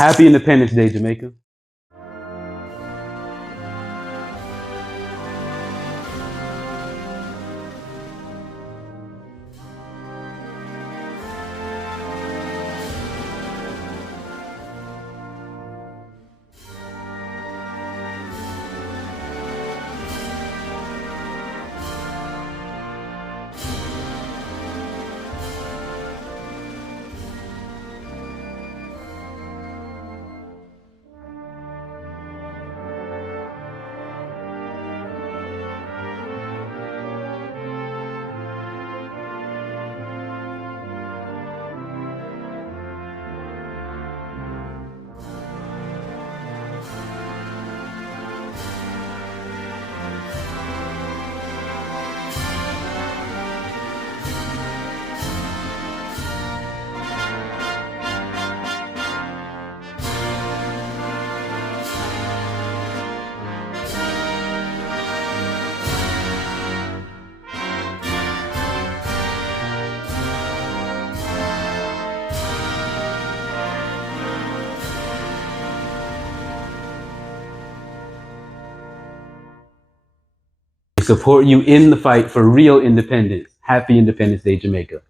Happy Independence Day, Jamaica. Support you in the fight for real independence. Happy Independence Day, Jamaica.